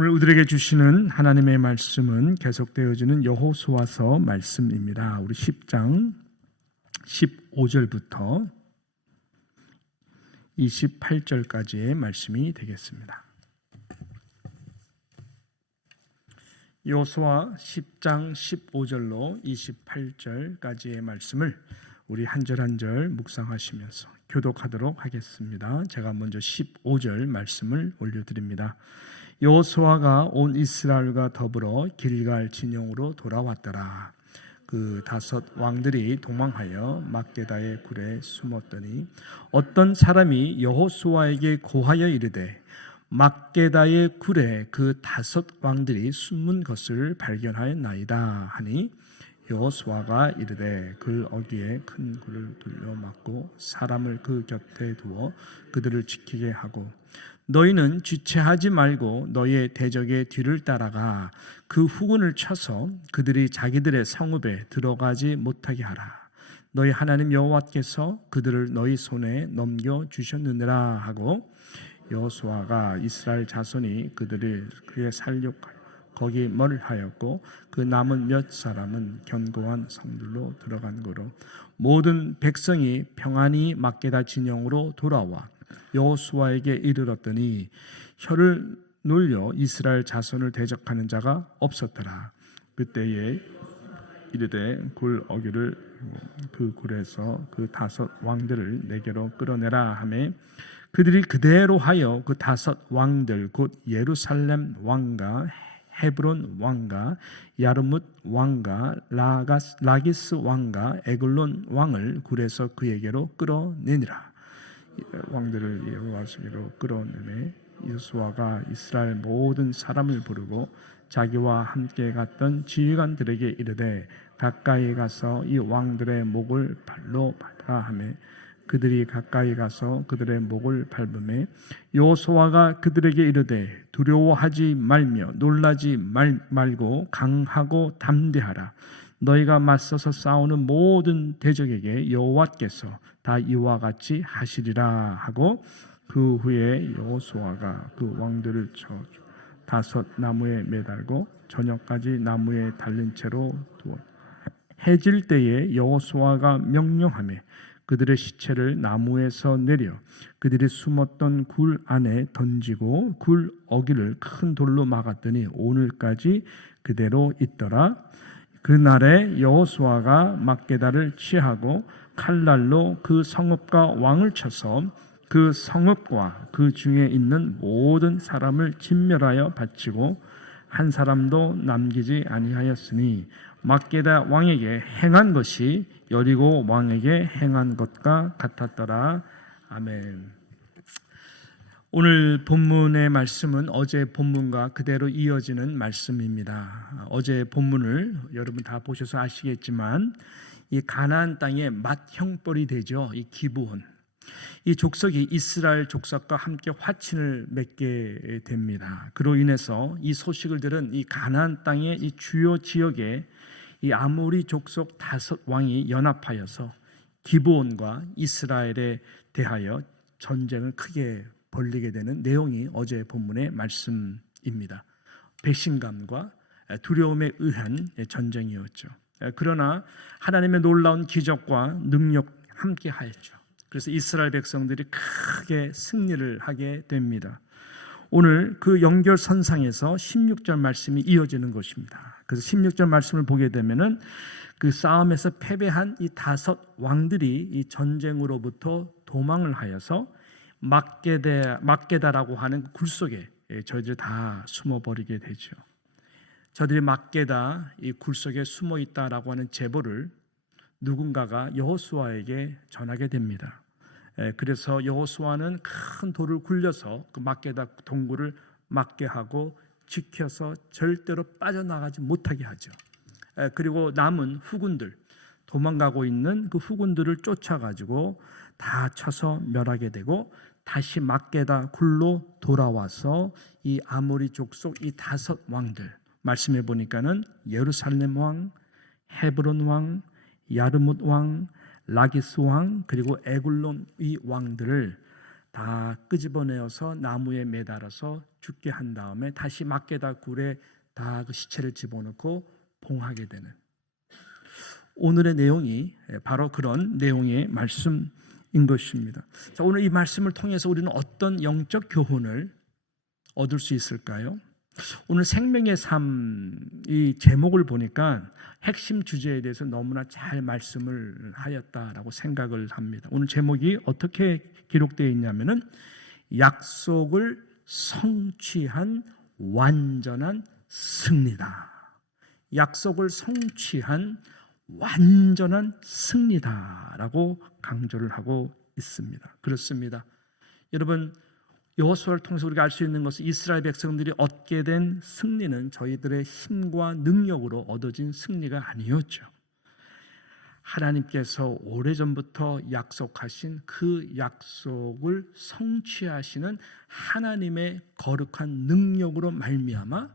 오늘 우리에게 주시는 하나님의 말씀은 계속되어지는 여호수아서 말씀입니다. 우리 10장 15절부터 28절까지의 말씀이 되겠습니다. 여호수아 10장 15절로 28절까지의 말씀을 우리 한 절 한 절 묵상하시면서 교독하도록 하겠습니다. 제가 먼저 15절 말씀을 올려드립니다. 여호수아가 온 이스라엘과 더불어 길갈 진영으로 돌아왔더라. 그 다섯 왕들이 도망하여 막게다의 굴에 숨었더니 어떤 사람이 여호수아에게 고하여 이르되 막게다의 굴에 그 다섯 왕들이 숨은 것을 발견하였나이다 하니 여호수아가 이르되 글 어귀에 큰 굴을 둘러 막고 사람을 그 곁에 두어 그들을 지키게 하고 너희는 지체하지 말고 너희의 대적의 뒤를 따라가 그 후군을 쳐서 그들이 자기들의 성읍에 들어가지 못하게 하라. 너희 하나님 여호와께서 그들을 너희 손에 넘겨 주셨느니라 하고 여호수아가 이스라엘 자손이 그들을 그에 살육하여 거기 멀하였고 그 남은 몇 사람은 견고한 성들로 들어간 거로 모든 백성이 평안히 막게다 진영으로 돌아와 여호수아에게 이르렀더니 혀를 놀려 이스라엘 자손을 대적하는 자가 없었더라. 그때에 이르되 굴 어귀를 그 굴에서 그 다섯 왕들을 내게로 끌어내라 하매 그들이 그대로 하여 그 다섯 왕들 곧 예루살렘 왕과 헤브론 왕과 야르뭇 왕과 라기스 왕과 에글론 왕을 굴에서 그에게로 끌어내니라. 왕들을 여호와께로 끌어내매 여호수아가 이스라엘 모든 사람을 부르고 자기와 함께 갔던 지휘관들에게 이르되 가까이 가서 이 왕들의 목을 발로 밟으라 하매 그들이 가까이 가서 그들의 목을 밟으매 여호수아가 그들에게 이르되 두려워하지 말며 놀라지 말고 강하고 담대하라. 너희가 맞서서 싸우는 모든 대적에게 여호와께서 다 이와 같이 하시리라 하고 그 후에 여호수아가 그 왕들을 쳐 다섯 나무에 매달고 저녁까지 나무에 달린 채로 두어 해질 때에 여호수아가 명령하매 그들의 시체를 나무에서 내려 그들이 숨었던 굴 안에 던지고 굴 어귀를 큰 돌로 막았더니 오늘까지 그대로 있더라. 그날에 여호수아가 막게다를 취하고 칼날로 그 성읍과 왕을 쳐서 그 성읍과 그 중에 있는 모든 사람을 진멸하여 바치고 한 사람도 남기지 아니하였으니 막게다 왕에게 행한 것이 여리고 왕에게 행한 것과 같았더라. 아멘. 오늘 본문의 말씀은 어제 본문과 그대로 이어지는 말씀입니다. 어제 본문을 여러분 다 보셔서 아시겠지만 이 가나안 땅의 맏형벌이 되죠. 이 기브온. 이 족속이 이스라엘 족속과 함께 화친을 맺게 됩니다. 그로 인해서 이 소식을 들은 이 가나안 땅의 이 주요 지역에 이 아모리 족속 다섯 왕이 연합하여서 기브온과 이스라엘에 대하여 전쟁을 크게 벌리게 되는 내용이 어제 본문의 말씀입니다. 배신감과 두려움에 의한 전쟁이었죠. 그러나 하나님의 놀라운 기적과 능력 함께 하였죠. 그래서 이스라엘 백성들이 크게 승리를 하게 됩니다. 오늘 그 연결선상에서 16절 말씀이 이어지는 것입니다. 그래서 16절 말씀을 보게 되면은 그 싸움에서 패배한 이 다섯 왕들이 이 전쟁으로부터 도망을 하여서 막게다라고 하는 굴 속에 저희들이 다 숨어버리게 되죠. 저들이 막게다 이 굴 속에 숨어 있다라고 하는 제보를 누군가가 여호수아에게 전하게 됩니다. 그래서 여호수아는 큰 돌을 굴려서 그 막게다 동굴을 막게 하고 지켜서 절대로 빠져나가지 못하게 하죠. 그리고 남은 후군들, 도망가고 있는 그 후군들을 쫓아가지고 다 쳐서 멸하게 되고 다시 막게다 굴로 돌아와서 이 아모리 족속 이 다섯 왕들 말씀해 보니까는 예루살렘 왕, 헤브론 왕, 야르뭇 왕, 라기스 왕 그리고 에글론 이 왕들을 다 끄집어내어서 나무에 매달아서 죽게 한 다음에 다시 막게다 굴에 다 그 시체를 집어넣고 봉하게 되는 오늘의 내용이 바로 그런 내용의 말씀인 것입니다. 자, 오늘 이 말씀을 통해서 우리는 어떤 영적 교훈을 얻을 수 있을까요? 오늘 생명의 삶 이 제목을 보니까 핵심 주제에 대해서 너무나 잘 말씀을 하였다라고 생각을 합니다. 오늘 제목이 어떻게 기록되어 있냐면은 약속을 성취한 완전한 승리다. 약속을 성취한 완전한 승리다라고 강조를 하고 있습니다. 그렇습니다. 여러분, 여호수아를 통해서 우리가 알 수 있는 것은 이스라엘 백성들이 얻게 된 승리는 저희들의 힘과 능력으로 얻어진 승리가 아니었죠. 하나님께서 오래전부터 약속하신 그 약속을 성취하시는 하나님의 거룩한 능력으로 말미암아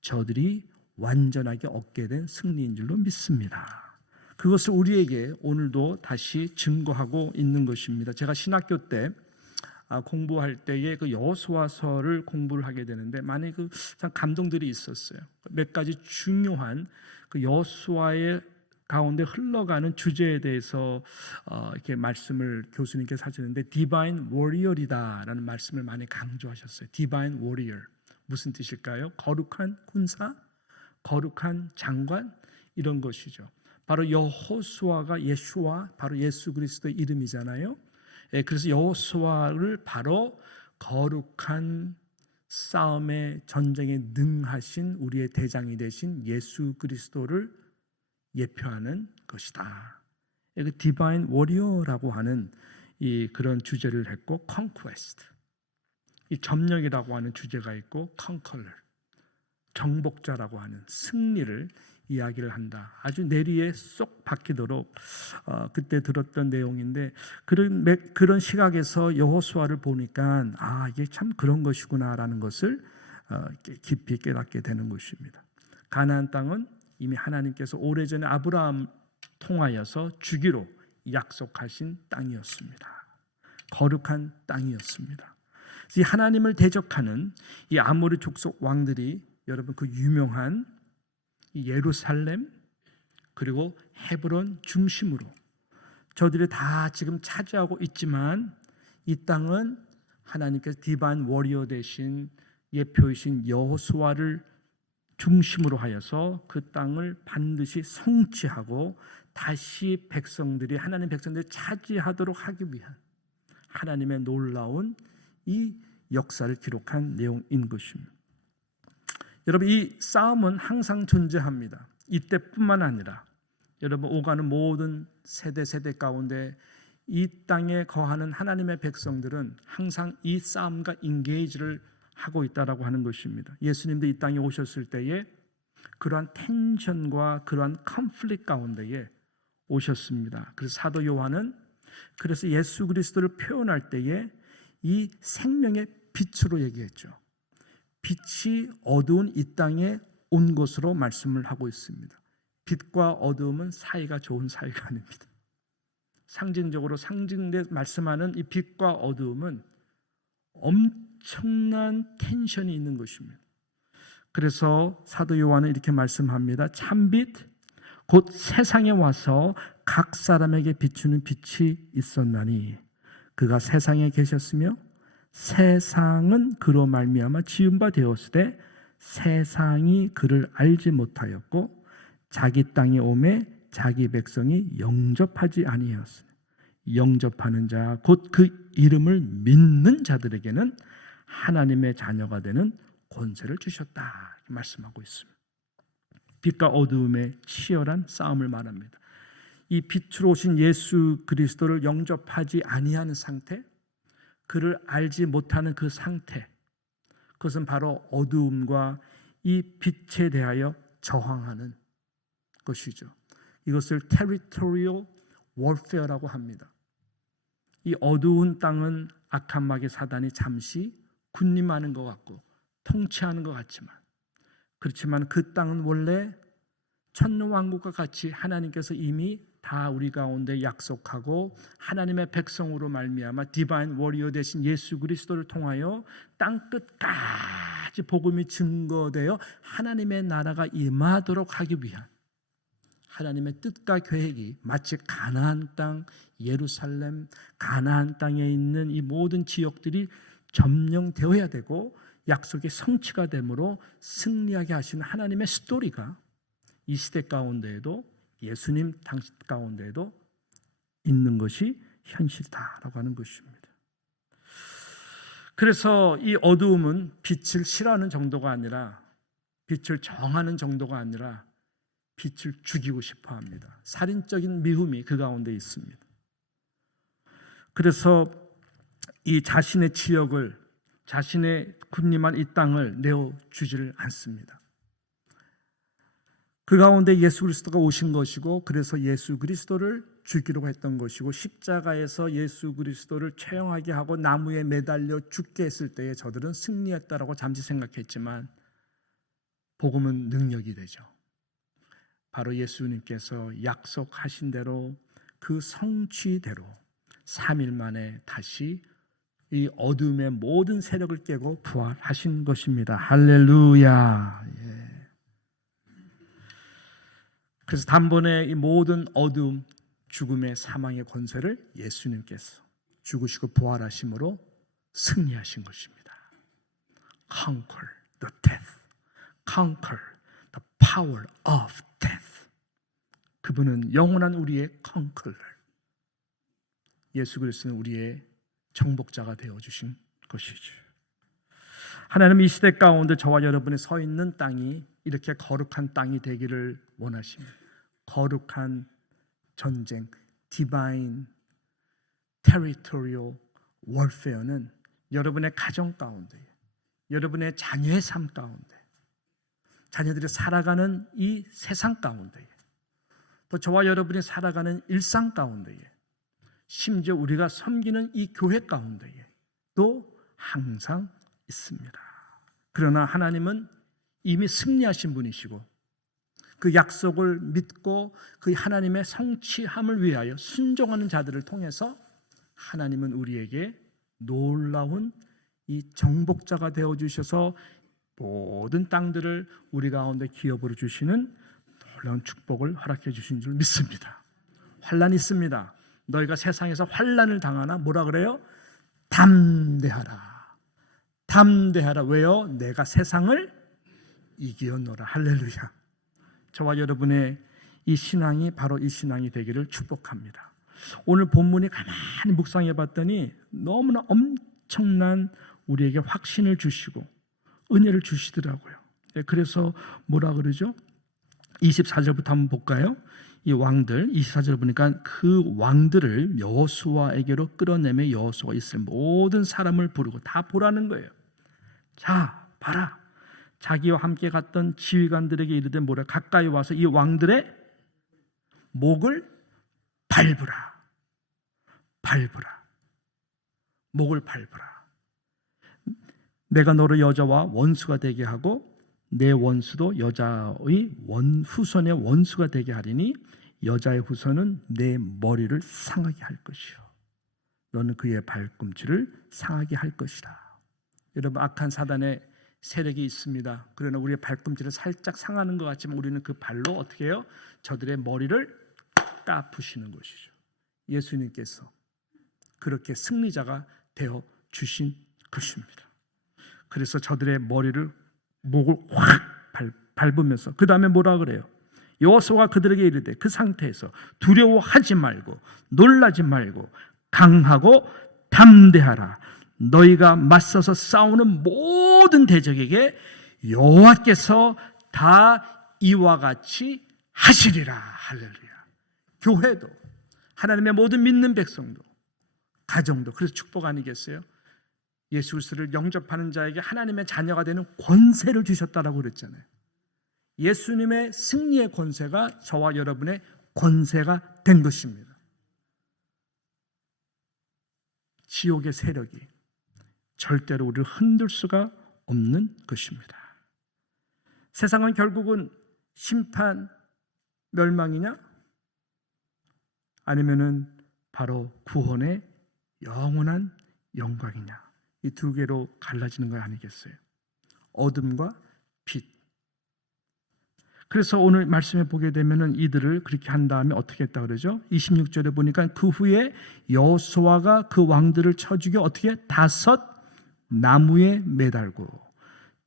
저들이 완전하게 얻게 된 승리인 줄로 믿습니다. 그것을 우리에게 오늘도 다시 증거하고 있는 것입니다. 제가 신학교 때 공부할 때에 그 여호수아서를 공부를 하게 되는데 많이 그 참 감동들이 있었어요. 몇 가지 중요한 그 여호수아의 가운데 흘러가는 주제에 대해서 이렇게 말씀을 교수님께서 하셨는데 Divine Warrior이다라는 말씀을 많이 강조하셨어요. Divine Warrior 무슨 뜻일까요? 거룩한 군사, 거룩한 장관 이런 것이죠. 바로 여호수아가 예수와 바로 예수 그리스도의 이름이잖아요. 그래서 여호수아를 바로 거룩한 싸움의 전쟁에 능하신 우리의 대장이 되신 예수 그리스도를 예표하는 것이다. 그 디바인 워리어라고 하는 이 그런 주제를 했고 컨퀘스트, 이 점령이라고 하는 주제가 있고 컨컬러, 정복자라고 하는 승리를 이야기를 한다. 아주 내리에 쏙 박히도록 그때 들었던 내용인데 그런 시각에서 여호수아를 보니까 이게 참 그런 것이구나라는 것을 깊이 깨닫게 되는 것입니다. 가나안 땅은 이미 하나님께서 오래전에 아브라함 통하여서 주기로 약속하신 땅이었습니다. 거룩한 땅이었습니다. 이 하나님을 대적하는 이 아모리 족속 왕들이 여러분 그 유명한 예루살렘 그리고 헤브론 중심으로 저들이 다 지금 차지하고 있지만 이 땅은 하나님께서 디바인 워리어 대신 예표이신 여호수아를 중심으로 하여서 그 땅을 반드시 성취하고 다시 백성들이 하나님 백성들이 차지하도록 하기 위한 하나님의 놀라운 이 역사를 기록한 내용인 것입니다. 여러분 이 싸움은 항상 존재합니다. 이때뿐만 아니라 여러분 오가는 모든 세대 가운데 이 땅에 거하는 하나님의 백성들은 항상 이 싸움과 인게이지를 하고 있다라고 하는 것입니다. 예수님도 이 땅에 오셨을 때에 그러한 텐션과 그러한 컨플릭트 가운데에 오셨습니다. 그래서 사도 요한은 그래서 예수 그리스도를 표현할 때에 이 생명의 빛으로 얘기했죠. 빛이 어두운 이 땅에 온 것으로 말씀을 하고 있습니다. 빛과 어두움은 사이가 좋은 사이가 아닙니다. 상징적으로 말씀하는 이 빛과 어두움은 엄청난 텐션이 있는 것입니다. 그래서 사도 요한은 이렇게 말씀합니다. 참빛 곧 세상에 와서 각 사람에게 비추는 빛이 있었나니 그가 세상에 계셨으며 세상은 그로 말미암아 지은 바 되었으되 세상이 그를 알지 못하였고 자기 땅에 오매 자기 백성이 영접하지 아니하였으니 영접하는 자 곧 그 이름을 믿는 자들에게는 하나님의 자녀가 되는 권세를 주셨다 말씀하고 있습니다. 빛과 어두움의 치열한 싸움을 말합니다. 이 빛으로 오신 예수 그리스도를 영접하지 아니하는 상태, 그를 알지 못하는 그 상태, 그것은 바로 어두움과 이 빛에 대하여 저항하는 것이죠. 이것을 territorial warfare라고 합니다. 이 어두운 땅은 악한 마귀 사단이 잠시 군림하는 것 같고 통치하는 것 같지만 그렇지만 그 땅은 원래 천년왕국과 같이 하나님께서 이미 다 우리 가운데 약속하고 하나님의 백성으로 말미암아 디바인 워리어 되신 예수 그리스도를 통하여 땅끝까지 끝까지 복음이 증거되어 하나님의 나라가 임하도록 하기 위한 하나님의 뜻과 계획이 마치 가나안 땅, 예루살렘, 가나안 땅에 있는 이 모든 지역들이 점령되어야 되고 약속의 성취가 되므로 승리하게 하신 하나님의 스토리가 이 시대 가운데에도 예수님 당시 가운데에도 있는 것이 현실이다라고 하는 것입니다. 그래서 이 어두움은 빛을 싫어하는 정도가 아니라 빛을 정하는 정도가 아니라 빛을 죽이고 싶어 합니다. 살인적인 미움이 그 가운데 있습니다. 그래서 이 자신의 지역을, 자신의 군림한 이 땅을 내어주지를 않습니다. 그 가운데 예수 그리스도가 오신 것이고, 그래서 예수 그리스도를 죽이려고 했던 것이고, 십자가에서 예수 그리스도를 처형하게 하고 나무에 매달려 죽게 했을 때에 저들은 승리했다라고 잠시 생각했지만 복음은 능력이 되죠. 바로 예수님께서 약속하신 대로 그 성취대로 3일 만에 다시 이 어둠의 모든 세력을 깨고 부활하신 것입니다. 할렐루야. 예. 그래서 단번에 이 모든 어둠, 죽음의 사망의 권세를 예수님께서 죽으시고 부활하심으로 승리하신 것입니다. Conquer the death. Conquer the power of death. 그분은 영원한 우리의 conqueror. 예수 그리스도는 우리의 정복자가 되어주신 것이죠. 하나님은 이 시대 가운데 저와 여러분이 서 있는 땅이 이렇게 거룩한 땅이 되기를 원하십니다. 거룩한 전쟁, divine territorial warfare는 여러분의 가정 가운데, 여러분의 자녀의 삶 가운데, 자녀들이 살아가는 이 세상 가운데, 또 저와 여러분이 살아가는 일상 가운데에, 심지어 우리가 섬기는 이 교회 가운데에 또 항상 있습니다. 그러나 하나님은 이미 승리하신 분이시고 그 약속을 믿고 그 하나님의 성취함을 위하여 순종하는 자들을 통해서 하나님은 우리에게 놀라운 이 정복자가 되어주셔서 모든 땅들을 우리 가운데 기업으로 주시는 놀라운 축복을 허락해 주신 줄 믿습니다. 환난이 있습니다. 너희가 세상에서 환난을 당하나 뭐라 그래요? 담대하라. 담대하라. 왜요? 내가 세상을 이기었노라. 할렐루야. 저와 여러분의 이 신앙이 바로 이 신앙이 되기를 축복합니다. 오늘 본문이 가만히 묵상해 봤더니 너무나 엄청난 우리에게 확신을 주시고 은혜를 주시더라고요. 그래서 뭐라 그러죠? 24절부터 한번 볼까요? 이 왕들, 24절 보니까 그 왕들을 여호수아에게로 끌어내며 여호수아가 있을 모든 사람을 부르고 다 보라는 거예요. 자, 봐라. 자기와 함께 갔던 지휘관들에게 이르되 뭐라, 가까이 와서 이 왕들의 목을 밟으라. 밟으라. 목을 밟으라. 내가 너를 여자와 원수가 되게 하고 내 원수도 여자의 후손의 원수가 되게 하리니 여자의 후손은 내 머리를 상하게 할 것이요 너는 그의 발꿈치를 상하게 할 것이라. 여러분, 악한 사단의 세력이 있습니다. 그러나 우리의 발꿈치를 살짝 상하는 것 같지만 우리는 그 발로 어떻게 해요? 저들의 머리를 까부시는 것이죠. 예수님께서 그렇게 승리자가 되어 주신 것입니다. 그래서 저들의 머리를, 목을 확 밟으면서 그 다음에 뭐라 그래요? 여호수아가 그들에게 이르되 그 상태에서 두려워하지 말고 놀라지 말고 강하고 담대하라. 너희가 맞서서 싸우는 모든 대적에게 여호와께서 다 이와 같이 하시리라. 할렐루야. 교회도, 하나님의 모든 믿는 백성도, 가정도 그래서 축복 아니겠어요? 예수 그리스도를 영접하는 자에게 하나님의 자녀가 되는 권세를 주셨다라고 그랬잖아요. 예수님의 승리의 권세가 저와 여러분의 권세가 된 것입니다. 지옥의 세력이 절대로 우리를 흔들 수가 없는 것입니다. 세상은 결국은 심판, 멸망이냐? 아니면은 바로 구원의 영원한 영광이냐? 이 두 개로 갈라지는 거 아니겠어요? 어둠과 빛. 그래서 오늘 말씀에 보게 되면은 이들을 그렇게 한 다음에 어떻게 했다 그러죠? 26절에 보니까 그 후에 여호수아가 그 왕들을 쳐 죽여 어떻게 5 나무에 매달고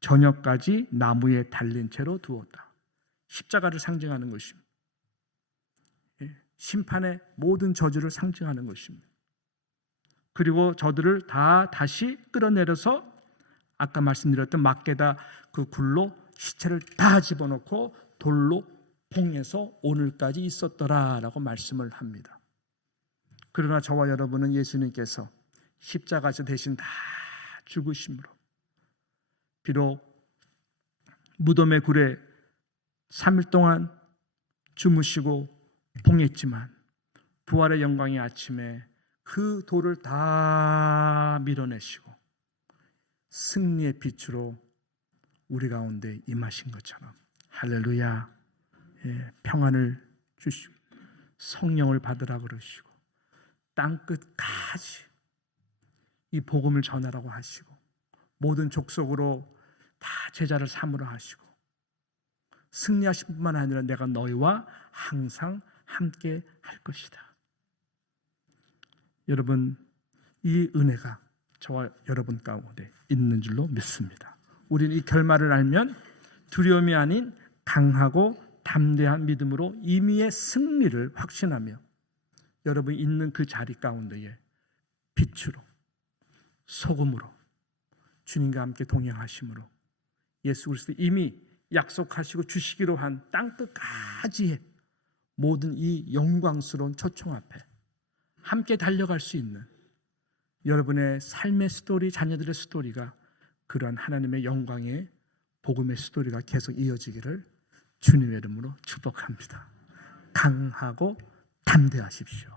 저녁까지 나무에 달린 채로 두었다. 십자가를 상징하는 것입니다. 심판의 모든 저주를 상징하는 것입니다. 그리고 저들을 다 다시 끌어내려서 아까 말씀드렸던 막게다 그 굴로 시체를 다 집어넣고 돌로 봉해서 오늘까지 있었더라라고 말씀을 합니다. 그러나 저와 여러분은 예수님께서 십자가에서 대신 다 죽으심으로 비록 무덤의 굴에 3일 동안 주무시고 봉했지만 부활의 영광의 아침에 그 돌을 다 밀어내시고 승리의 빛으로 우리 가운데 임하신 것처럼 할렐루야. 평안을 주시고 성령을 받으라 그러시고 땅끝까지 이 복음을 전하라고 하시고 모든 족속으로 다 제자를 삼으라 하시고 승리하신 뿐만 아니라 내가 너희와 항상 함께 할 것이다. 여러분, 이 은혜가 저와 여러분 가운데 있는 줄로 믿습니다. 우리는 이 결말을 알면 두려움이 아닌 강하고 담대한 믿음으로 임의의 승리를 확신하며 여러분이 있는 그 자리 가운데에 빛으로 소금으로 주님과 함께 동행하심으로 예수 그리스도 이미 약속하시고 주시기로 한 땅끝까지의 모든 이 영광스러운 초청 앞에 함께 달려갈 수 있는 여러분의 삶의 스토리, 자녀들의 스토리가 그러한 하나님의 영광의 복음의 스토리가 계속 이어지기를 주님의 이름으로 축복합니다. 강하고 담대하십시오.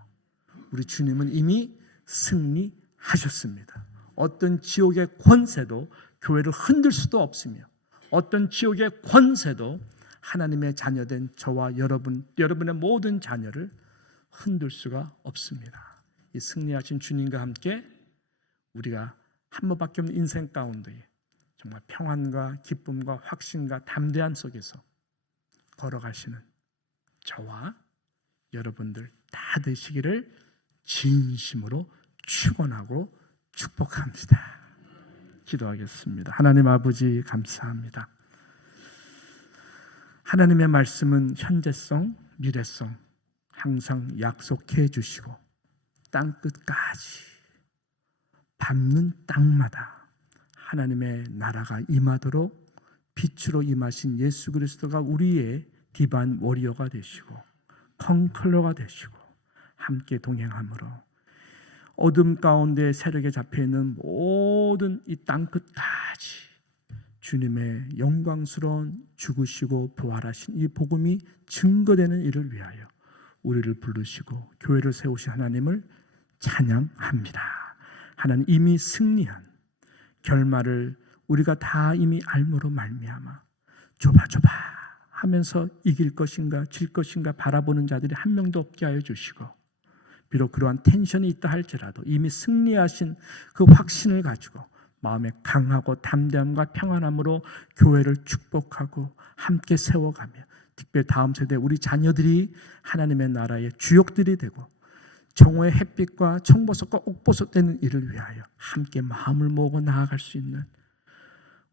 우리 주님은 이미 승리하셨습니다. 어떤 지옥의 권세도 교회를 흔들 수도 없으며 어떤 지옥의 권세도 하나님의 자녀된 저와 여러분의 모든 자녀를 흔들 수가 없습니다. 이 승리하신 주님과 함께 우리가 한 번밖에 없는 인생 가운데 정말 평안과 기쁨과 확신과 담대함 속에서 걸어가시는 저와 여러분들 다 되시기를 진심으로 축원하고 축복합니다. 기도하겠습니다. 하나님 아버지 감사합니다. 하나님의 말씀은 현재성, 미래성 항상 약속해 주시고 땅끝까지 밟는 땅마다 하나님의 나라가 임하도록 빛으로 임하신 예수 그리스도가 우리의 디바인 워리어가 되시고 컨클러가 되시고 함께 동행함으로 어둠 가운데 세력에 잡혀있는 모든 이 땅끝까지 주님의 영광스러운 죽으시고 부활하신 이 복음이 증거되는 일을 위하여 우리를 부르시고 교회를 세우신 하나님을 찬양합니다. 하나님 이미 승리한 결말을 우리가 다 이미 알므로 말미암아 좁아 하면서 이길 것인가 질 것인가 바라보는 자들이 한 명도 없게 하여 주시고 비록 그러한 텐션이 있다 할지라도 이미 승리하신 그 확신을 가지고 마음에 강하고 담대함과 평안함으로 교회를 축복하고 함께 세워가며 특별히 다음 세대 우리 자녀들이 하나님의 나라의 주역들이 되고 정오의 햇빛과 청보석과 옥보석 되는 일을 위하여 함께 마음을 모으고 나아갈 수 있는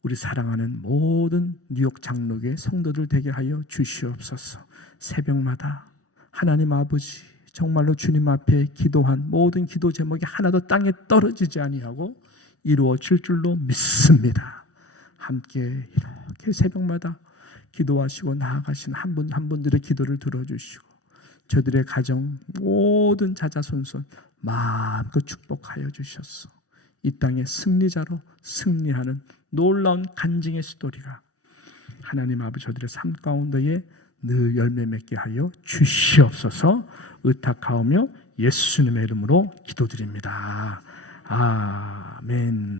우리 사랑하는 모든 뉴욕 장로교회 성도들 되게 하여 주시옵소서. 새벽마다 하나님 아버지 정말로 주님 앞에 기도한 모든 기도 제목이 하나도 땅에 떨어지지 아니하고 이루어질 줄로 믿습니다. 함께 이렇게 새벽마다 기도하시고 나아가신 한 분 한 분들의 기도를 들어주시고 저들의 가정 모든 자자손손 마음껏 축복하여 주셨소. 이 땅의 승리자로 승리하는 놀라운 간증의 스토리가 하나님 아버지 저들의 삶 가운데에 늘 열매 맺게 하여 주시옵소서. 의탁하오며 예수님의 이름으로 기도드립니다. 아멘.